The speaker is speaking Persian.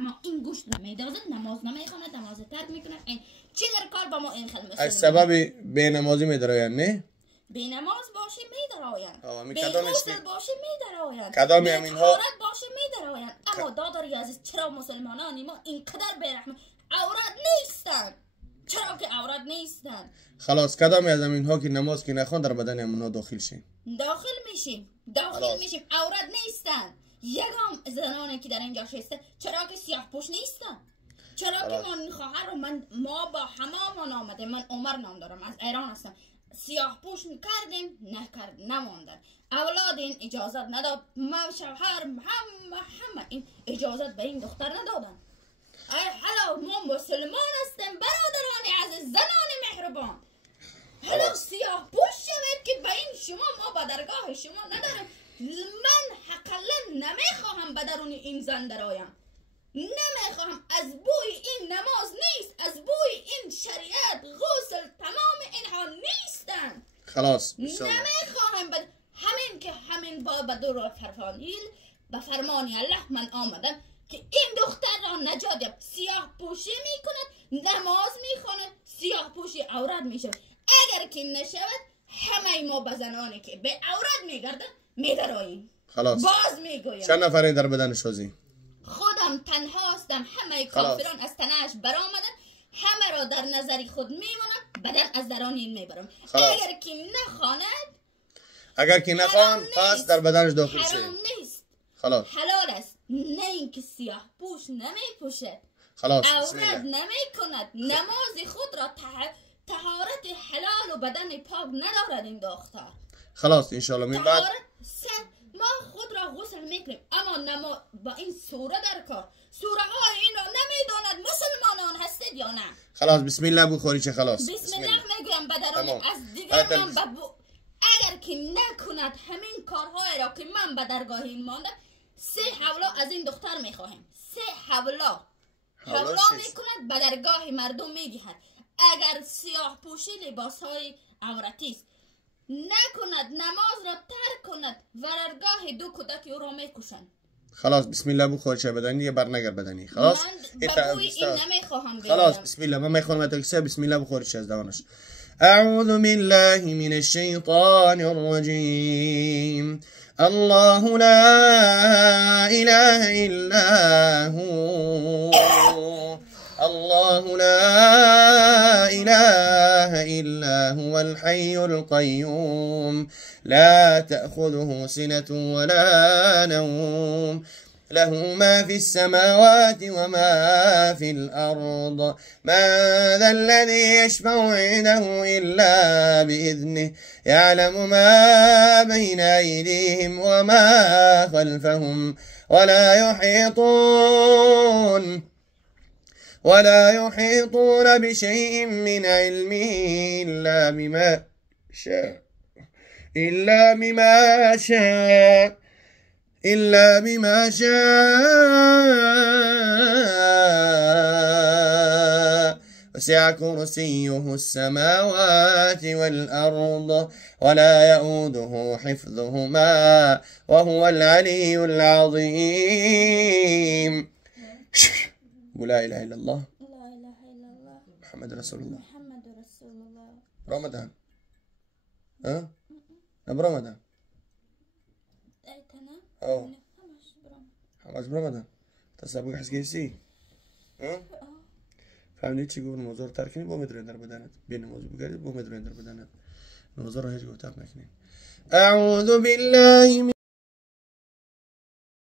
اما این گوشت نمیدازد، نماز نمیخواند، نماز ترک میکند. این چی در کار با ما این خدمت از سبب بینمازی میدراین نه؟ بینماز باشه میدراین، کدام بی‌غسل باشه میدراین، کدام همینها باشه میدراین. اما داداری عزیز چرا مسلمانان ما اینقدر بیرحم عورت نیستن؟ چرا که عورت نیستن؟ خلاص کدام از اینها که نماز که نخوان در بدن همونها داخل شیم؟ داخل میشیم عورت نیستن. یگام زنانی که در اینجا شسته چرا که سیاه پوش نیستن؟ چرا که من خواهر رو ما با همامان آمده، من عمر نام دارم از ایران هستم، سیاه پوش کردیم نماندن. اولاد این اجازت نداد، من شوهر همه این اجازت به این دختر ندادن. حالا ما مسلمان هستیم برادران عزیز، زنان مهربان، حالا سیاه پوش شوید که به این شما ما به درگاه شما نداریم. من حقلا نمیخواهم به درون این زن درایم، نمیخواهم. از بوی این نماز نیست، از بوی این شریعت غسل تمام اینها نیستن. خلاص نمیخواهم همین که همین با بدور به فرمانی الله من آمدم که این دختر را نجات یاب. سیاه پوشی میکند، نماز میخواند، سیاه پوشی عورت میشود. اگر که نشود همه ما به زنانی که به عورت میگردن میدراییم. خلاص باز میگویم چند نفری در بدن شازی؟ خودم تنها هستم، همه کافران از تنهش برآمدن، همه را در نظری خود میمونم، بدن از درون این میبرم. اگر که نخوان پس در بدنش داخل شه. حرام نیست، خلاص حلال است. نه اینکه سیاه پوش نمیپوشد، خلاص عورت نمیکند، نماز خود را طهارت حلال و بدن پاک ندارد این دختر. خلاص انشالله من بعد ما خود را غسل میکنیم، اما با این سوره در کار، سوره های این را نمیداند مسلمانان هستید یا نه؟ خلاص بسم الله بخوری چه خلاص بسم الله میگویم بدرون از دیگر من اگر که نکند همین کارهای را که من به درگاه این ماندم، 3 حولا از این دختر میخواهیم. 3 حولا میکند به درگاه مردم میگهد. اگر سیاه پوشی لباس های عورتی است نکند، نماز را ترک کند، وررگاه 2 کودک او را میکشند. خلاص بسم الله بخور چه بدنی دیگه برنگر بدنی. خلاص من بابوی این نمیخواهم. خلاص بسم الله من میخوام تکسه بسم الله بخور چه از دوانش. اعوذ بالله من الشیطان الرجیم. الله لا اله الا هو، الله لا اله الا هو الحي القيوم لا تأخذه سنة ولا نوم له ما في السماوات وما في الأرض ما ذا الذي يشفع عنده إلا بإذنه يعلم ما بين أيديهم وما خلفهم ولا يحيطون بشيء من علمه إلا بما شاء وسع كرسيه السماوات والأرض ولا يؤوده حفظهما وهو العلي العظيم. لا إله إلا الله محمد رسول الله. رمضان برمضان همش برمضان تصابق حس كيسي فهمني چی گفت؟ موضوع رو ترک کنی با مدرین در بدنت، بین موضوع بگردید با مدرین در بدنت، موضوع رو هیچ گفتاب نکنید. اعوذ بالله